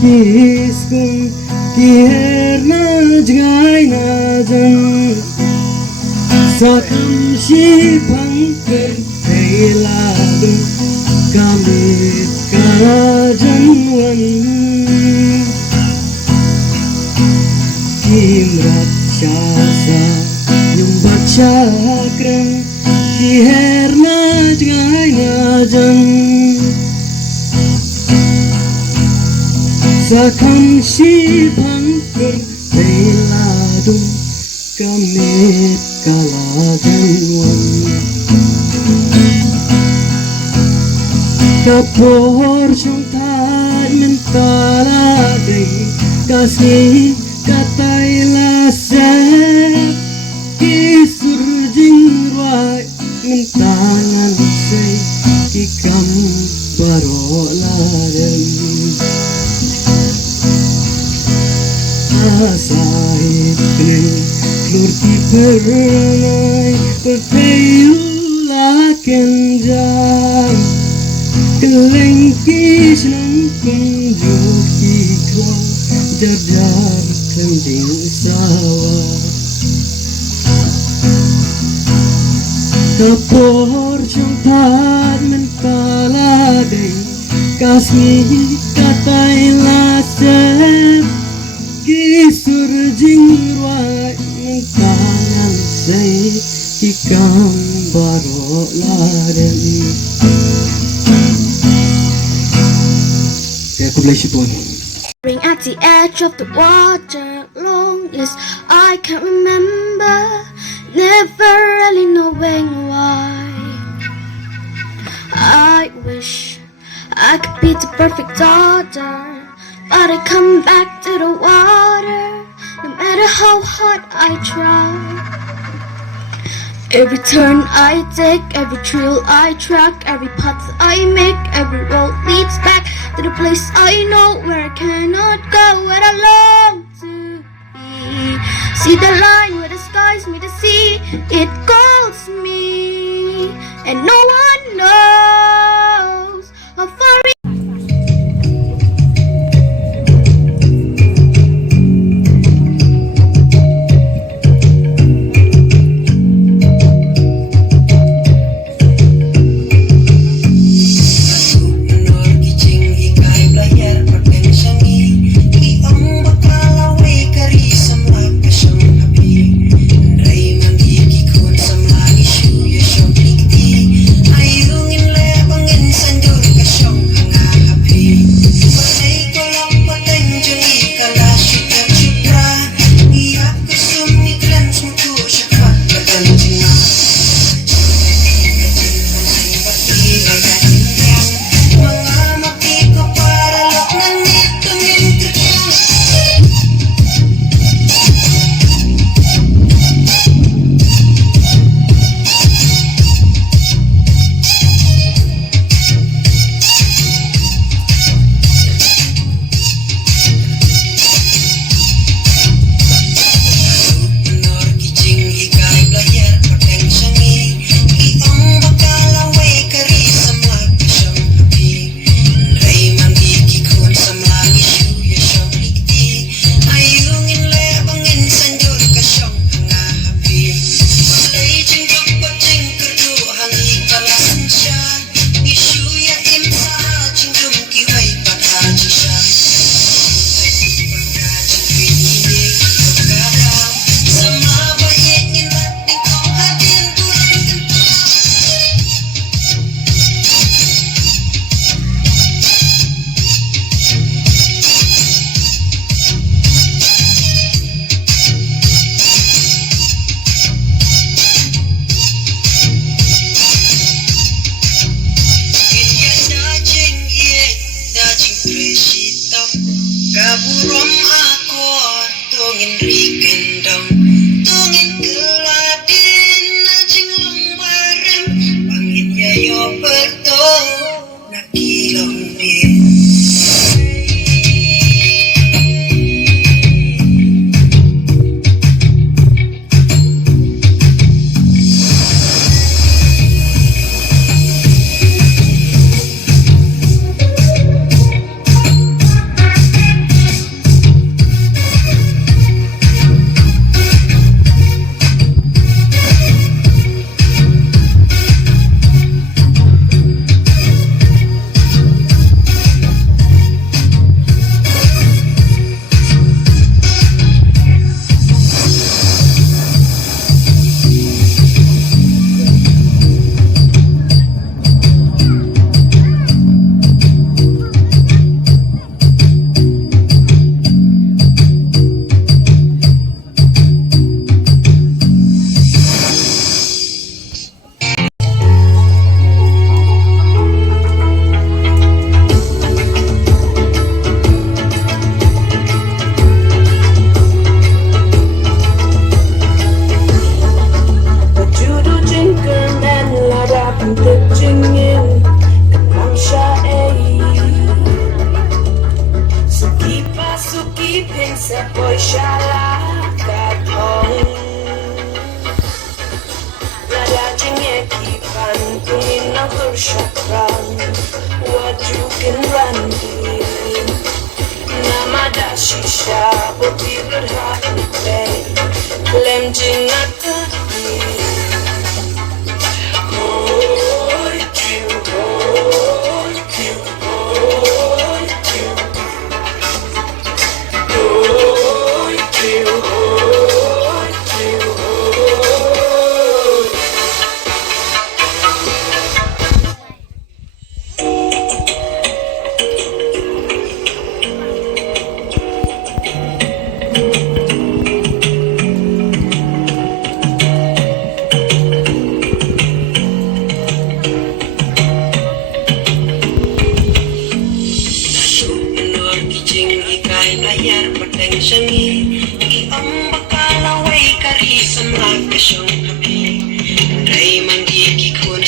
Kiskun kierna jgaina jan sakam shi pangker teiladun kamit kajanwan kimrat shasa yumbat chakran kierna jgaina jan sakam shi pangker teiladun kamit kalajanwan kapor syongtai mentalagay kasih katai lasap kisurjing ruai mentangan say kikam baroladan asahit kene klurti pernai pertayula kenjang lengki senang kunjuki kau Jar-jar kelenjing sawah Kapor trong thát men kala day Kasmi katai la sep Kisur jing ruai men tangan say Ikam baro ladani Aku boleh sipon Ring at the edge of the water, longest I can't remember, never really knowing why. I wish I could be the perfect daughter, but I come back to the water, no matter how hard I try. Every turn I take, every trail I track, every path I make, every road leads back to the place I know where I cannot go, where I long to be. See the line where the skies meet the sea, it calls me, and no one knows how far it Ayung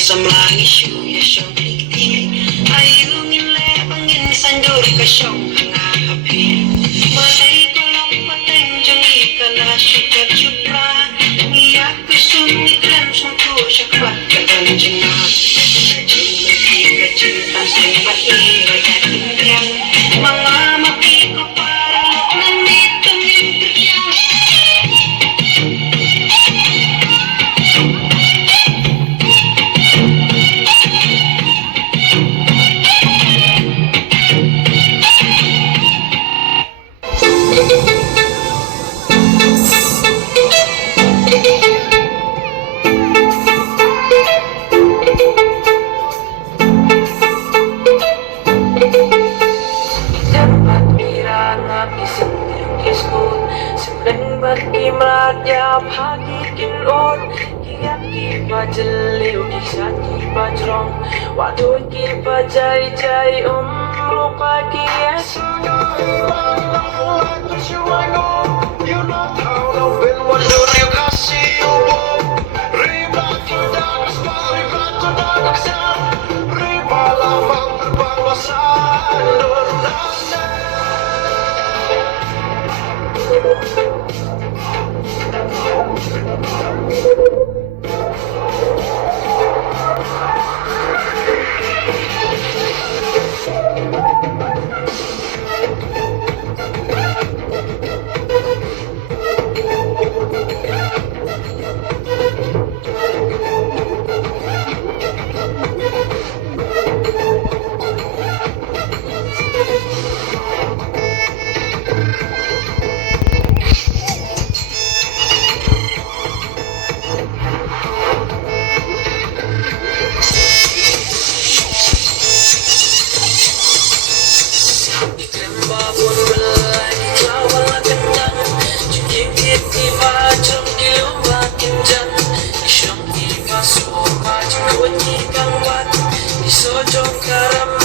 Samla isu ya shong dikti ayu ngin le bangin sandur ka shong hanga api malay kolong pateng jang ikala syukat syukra ngiyak kusum iklan sungku syakbat kadan jengat jumaki kacintan sempat iraya tinggang mga mapiko para nandito ngintiyang Waduh kipa jai jai rupa kias you know how I've been wondering you kasih riba tidak riba tidak sah riba lamang terbang basah Jong